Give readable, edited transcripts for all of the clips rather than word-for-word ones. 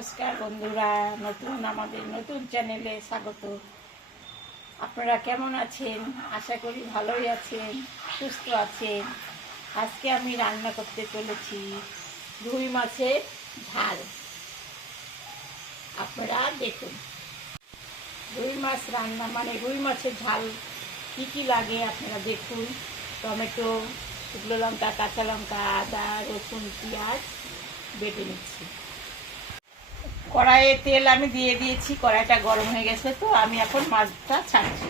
নমস্কার বন্ধুরা, আমাদের নতুন চ্যানেলে স্বাগত। আপনারা কেমন আছেন? আশা করি ভালোই আছেন, সুস্থ আছেন। আজকে আমি রান্না করতে চলেছি রুই মাছের ঝাল। আপনারা দেখুন, রুই মাছ রান্না মানে রুই মাছের ঝাল কী কী লাগে আপনারা দেখুন। টমেটো, শুকনো লঙ্কা, কাঁচা লঙ্কা, আদা, রসুন, পেঁয়াজ বেটে নিচ্ছি। কড়াইয়ে তেল আমি দিয়ে দিয়েছি, কড়াইটা গরম হয়ে গেছে, তো আমি এখন মাছটা ছাড়ছি।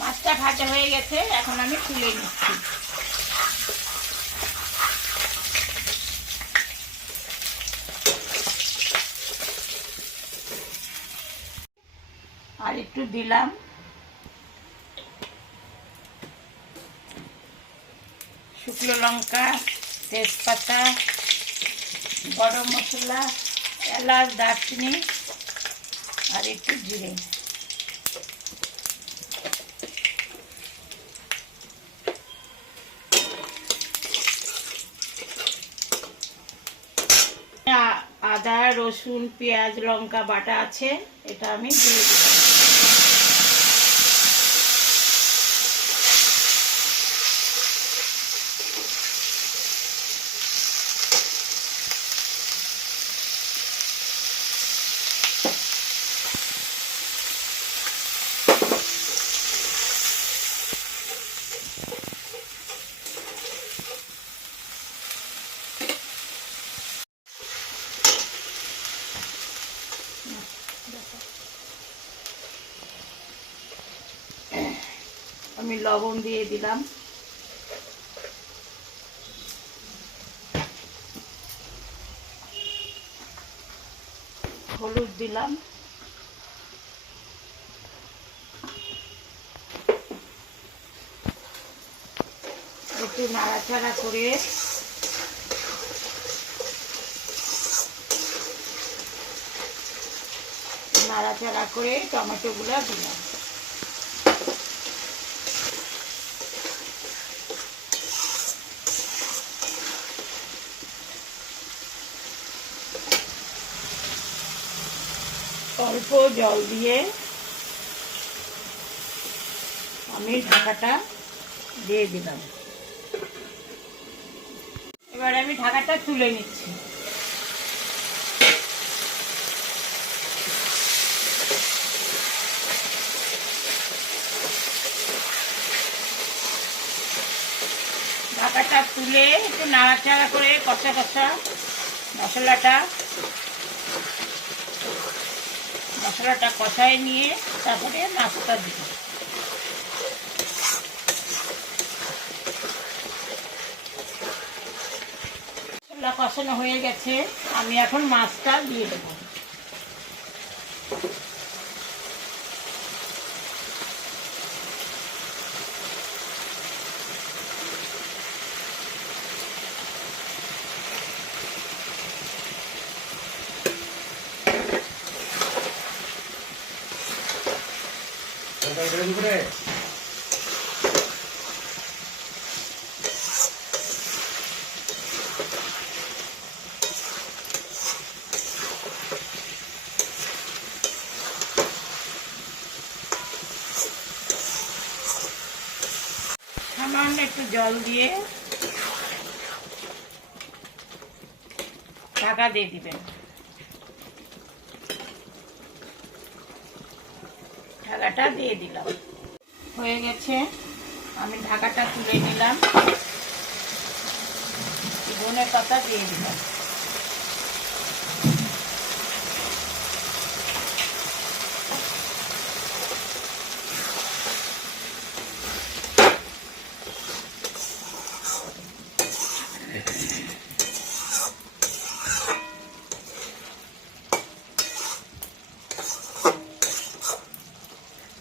মাছটা ভাজা হয়ে গেছে, এখন আমি তুলে নিচ্ছি। আর একটু দিলাম শুকনো লঙ্কা, তেজপাতা, গরম মশলা, এলাচ, দারচিনি আর একটু জিরে। আদা, রসুন, পেঁয়াজ, লঙ্কা বাটা আছে, এটা আমি দিয়ে দিলাম। আমি লবণ দিয়ে দিলাম, হলুদ দিলাম, একটু নাড়াচাড়া করে টমেটোগুলো দিলাম। অল্প জল দিয়ে আমি ঢাকাটা দিয়ে দিলাম। এবার আমি ঢাকাটা তুলে নিচ্ছি। ঢাকাটা তুলে একটু নাড়াচাড়া করে কষা কষা মশলাটা কষায় নিয়ে তারপরে মাছটা দিব। মশলা কষানো হয়ে গেছে, আমি এখন মাছটা দিয়ে দেবো। সামান্য একটু জল দিয়ে ঢাকা দিয়ে দিবেন। ঢাকাটা দিয়ে দিলাম। হয়ে গেছে, আমি ঢাকাটা তুলে নিলাম, ধনে পাতা দিয়ে দিলাম।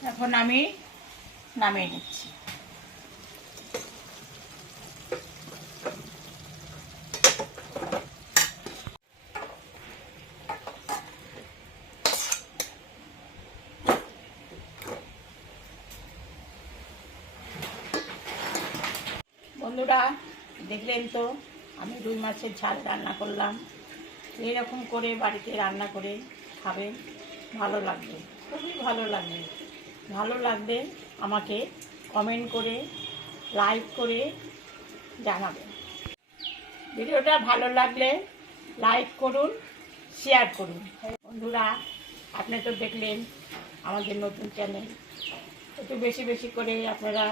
এখন আমি নামিয়ে নিচ্ছি। বন্ধুরা দেখলেন তো আমি রুই মাছের ঝাল রান্না করলাম। এরকম করে বাড়িতে রান্না করে খাবেন, ভালো লাগবে, খুবই ভালো লাগবে। ভালো লাগলে আমাকে কমেন্ট করে লাইক করে জানাবেন। ভিডিওটা ভালো লাগলে লাইক করুন, শেয়ার করুন। বন্ধুরা আপনি তো দেখলেন আমাদের নতুন চ্যানেল, একটু বেশি বেশি করে আপনারা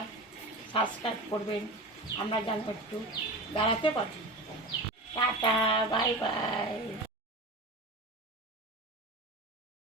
সাবস্ক্রাইব করবেন, আমরা যেন একটু দাঁড়াতে পারি। Tata, bye bye.